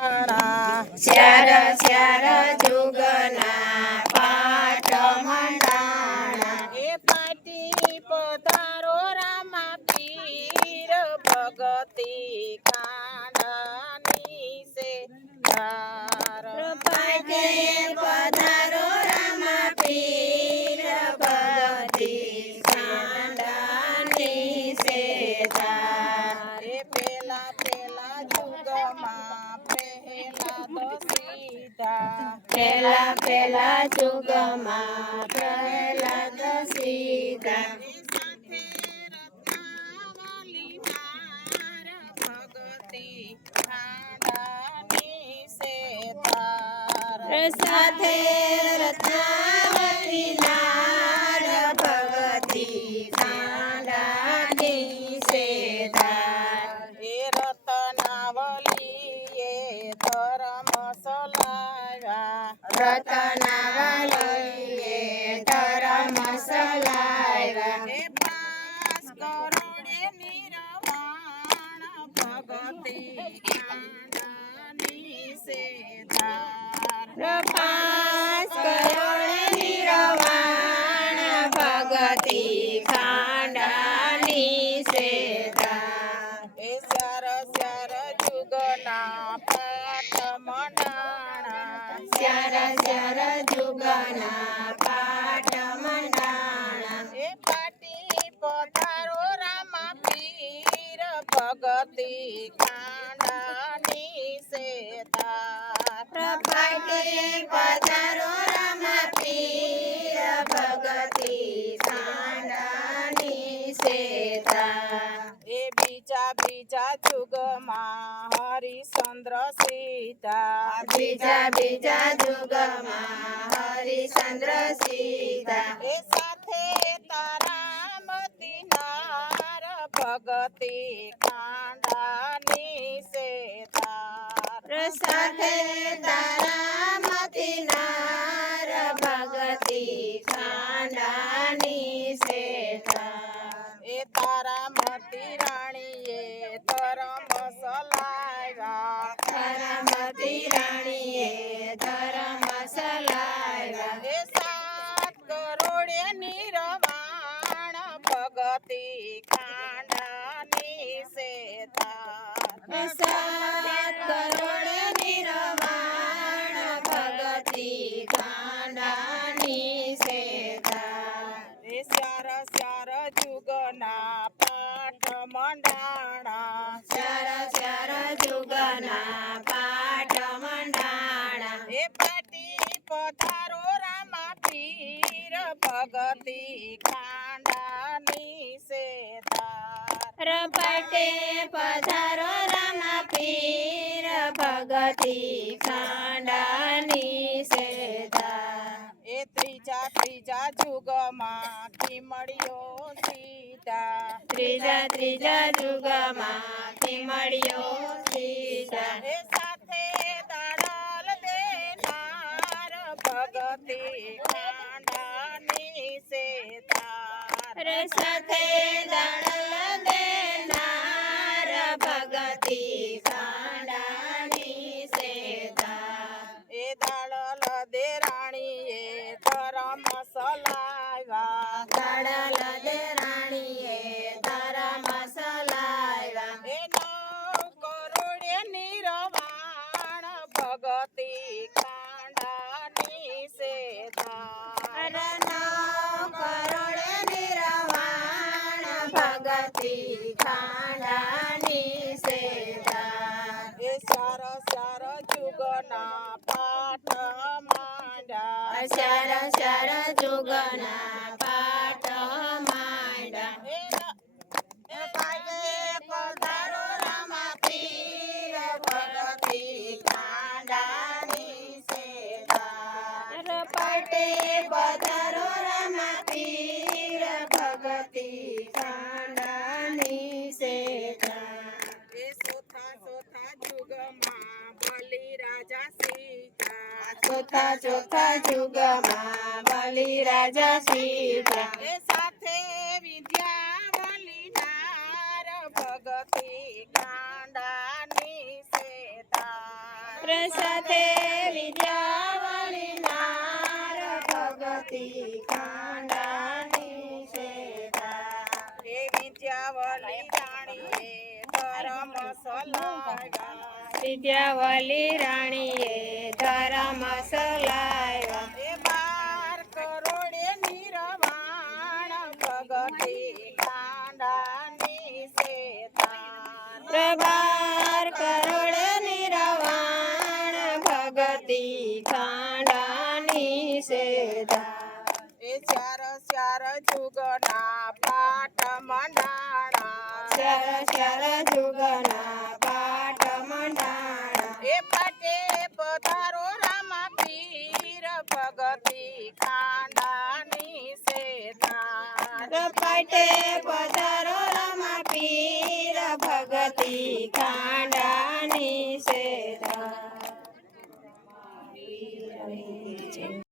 શ્યાર શ્યાર જુગના પાટ મંડાણા એ પાટી પધારો રામા પીર ભગતી ખાંડની સે પાટે પધારો રામા પીર ભગતી ખાંડની સેધાર એ પેલા પેલા જુગમાં પહેલા તો સીધા પેલા પેલા જુગમાં પ્રહલાદ સીધા સાથે રત્નાવલી નાર ભગતી ખાંડની સે સાથે રત્નાવલી નાર ભગતી ખાંડની સેધાર એ રતનાવલી એ ધર્મ સલાવ્યા રતનાવલીએ ધર્મ સલાવ્યા એ 5 કરોડે નિર્વાણ ભગતી ખાંડની સે 5 કરોડ નિર્વાણ ભગતી ખાંડની સેધાર એ સ્યાર સ્યાર જુગના પાટ મંડાણા શ્યાર શ્યાર જુગના પાટ મંડાણા એ પાટી પધારો રામા પીર ભગતી ખાંડની સે પાટે પધારો રામા પીર ભગતી ખાંડની સેધાર એ બીજા બીજા જુગમાં હરિશ્ચંદ્ર સીતા બીજા બીજા જુગમાં હરિશ્ચંદ્ર સીતા એ સાથે તારામતી નાર ભગતી ખાંડની સે સાથે તારામતી નાર ભગતી ખાંડની સેધાર એ તારામતી રાણીએ ધર્મ સલાવ્યા તારામતી રાણીએ ધર્મ સલાવ્યા એ 7 કરોડે નિર્વાણ ભગતી ખાંડની સે 7 કરોડ નિર્વાણ ભગતી ખાંડની સેધાર એ સ્યાર સ્યાર જુગના પાટ મંડાણા શ્યાર શ્યાર જુગના પાટ મંડાણા એ પાટી પધારો રામા પીર ભગતી ખાંડની સે પાટે પધારો રામા પીર ભગતી ખાંડની સેધાર એ ત્રીજા ત્રીજા જુગમાં ખીમડિયો સીતા ત્રીજા ત્રીજા જુગમાં મળ્યો સીતા એ સાથે દાડલ દેનાર ભગતી ખાંડની સે સાથે દાડલ દેનાર ભગતી ખાંડની સેધાર એ દાડલ દે રાણીએ ધર્મ સલાવ્યા દાડલ દે રાણીએ ધર્મ સલાવ્યા એ 9 કરોડે નિર્વાણ ભગતી ખાંડની સે 9 કરોડ નિર્વાણ ભગતી ખાંડની સેધાર એ સ્યાર સ્યાર જુગના પાટ માંડ્યા શ્યાર શ્યાર જુગના પાટ માંડા એ પાટે પધારો રામા પીર ભગતી ખાંડની સે પાટે પધારો રામા પીર ભગતી ખાંડની સેધાર એ ચોથા ચોથા જુગમાં બલિ રાજા સીતા ચોથા ચોથા જુગમાં બલિ રાજા સીતા એ સાથે વિદ્યાવલી નાર ભગતી ખાંડની સે સાથે વિદ્યાવલી નાર ભગતી ખાંડાની સેતા એ વિદ્યાવલી રાણીએ ધર્મ સલાવ્યા વિદ્યાવલી રાણીએ ધર્મ સલાવ્યા એ 12 કરોડે નિર્વાણ ભગતી ખાંડાની સેતા 12 કરોડ નિરવાણ ભગતી ખાંડાની સેતા એ ચાર જુગના પાટ મંડાણા ચાર જુગના પાટ મંડાણા એ પાટે પધારો રામા પીર ભગતી ખાંડાની સેતા પાટે પધારો રમા પીર ભગતી ખાંડાની સેતા